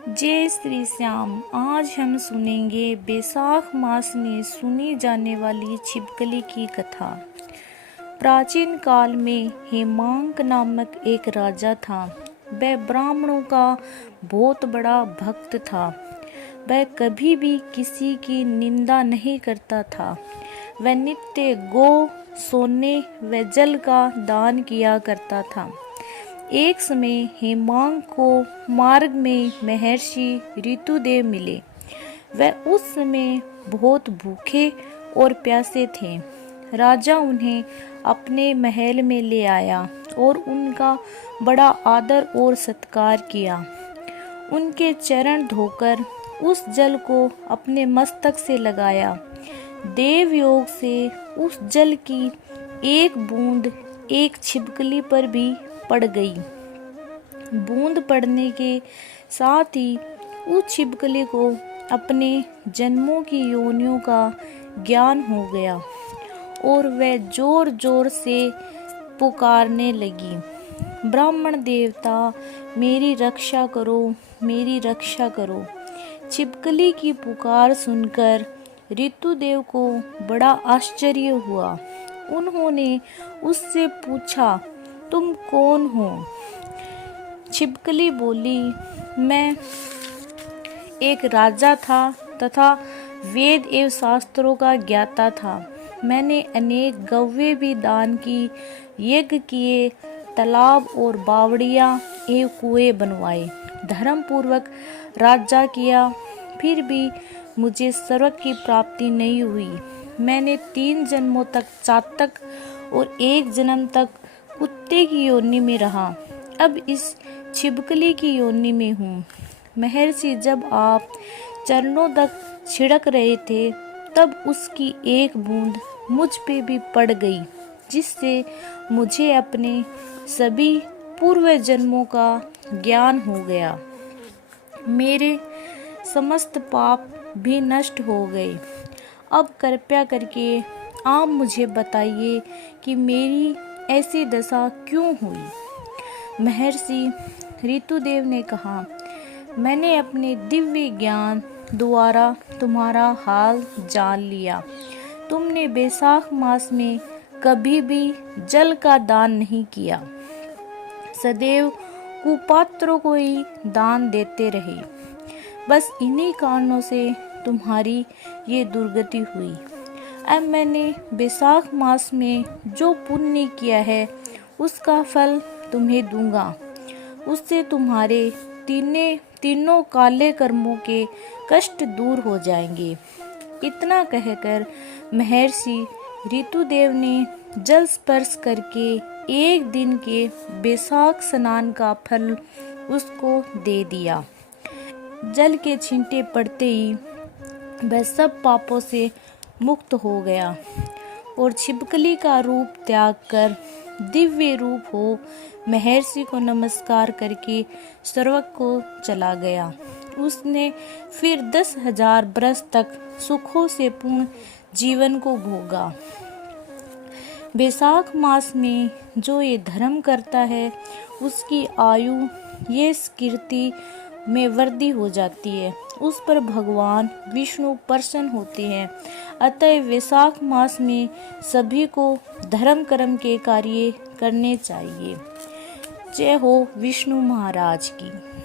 जय श्री श्याम। आज हम सुनेंगे बैसाख मास में सुनी जाने वाली छिपकली की कथा। प्राचीन काल में हेमांक नामक एक राजा था। वह ब्राह्मणों का बहुत बड़ा भक्त था। वह कभी भी किसी की निंदा नहीं करता था। वह नित्य गौ, सोने व जल का दान किया करता था। एक समय हेमांक को मार्ग में महर्षि ऋतुदेव मिले। वह उस समय बहुत भूखे और प्यासे थे। राजा उन्हें अपने महल में ले आया और उनका बड़ा आदर और सत्कार किया। उनके चरण धोकर उस जल को अपने मस्तक से लगाया। देव योग से उस जल की एक बूंद एक छिपकली पर भी पड़ गई। बूंद पड़ने के साथ ही उस छिपकली को अपने जन्मों की योनियों का ज्ञान हो गया और वह जोर जोर से पुकारने लगी, ब्राह्मण देवता मेरी रक्षा करो, मेरी रक्षा करो। छिपकली की पुकार सुनकर ऋतुदेव को बड़ा आश्चर्य हुआ। उन्होंने उससे पूछा, तुम कौन हो? छिपकली बोली, मैं एक राजा था तथा वेद एवं शास्त्रों का ज्ञाता था। मैंने अनेक गव्य भी दान की, यज्ञ किए, तालाब और बावड़ियां एवं कुएं बनवाए, धर्म पूर्वक राज्य किया, फिर भी मुझे स्वर्ग की प्राप्ति नहीं हुई। मैंने 3 जन्मों तक चातक और 1 जन्म तक कुत्ते की योनि में रहा। अब इस छिपकली की योनि में हूँ। महर्षि जब आप चरणों तक छिड़क रहे थे तब उसकी एक बूंद मुझ पे भी पड़ गई, जिससे मुझे अपने सभी पूर्व जन्मों का ज्ञान हो गया। मेरे समस्त पाप भी नष्ट हो गए। अब कृपया करके आप मुझे बताइए कि मेरी ऐसी दशा क्यों हुई? महर्षि ऋतुदेव ने कहा, मैंने अपने दिव्य ज्ञान द्वारा तुम्हारा हाल जान लिया। तुमने बैसाख मास में कभी भी जल का दान नहीं किया, सदैव कुपात्रों को ही दान देते रहे। बस इन्हीं कारणों से तुम्हारी ये दुर्गति हुई। अब मैंने बैसाख मास में जो पुण्य किया है उसका फल तुम्हें दूंगा। उससे तुम्हारे तीनों काले कर्मों के कष्ट दूर हो जाएंगे। इतना कहकर महर्षि ऋतुदेव ने जल स्पर्श करके एक दिन के बैसाख स्नान का फल उसको दे दिया। जल के छींटे पड़ते ही वह सब पापों से मुक्त हो गया और छिपकली का रूप त्याग कर दिव्य रूप हो महर्षि को नमस्कार करके स्वर्ग को चला गया। उसने फिर 10,000 वर्ष तक सुखों से पूर्ण जीवन को भोगा। बैसाख मास में जो ये धर्म करता है उसकी आयु ये कीर्ति में वृद्धि हो जाती है। उस पर भगवान विष्णु प्रसन्न होते हैं। अतः वैशाख मास में सभी को धर्म कर्म के कार्य करने चाहिए। जय हो विष्णु महाराज की।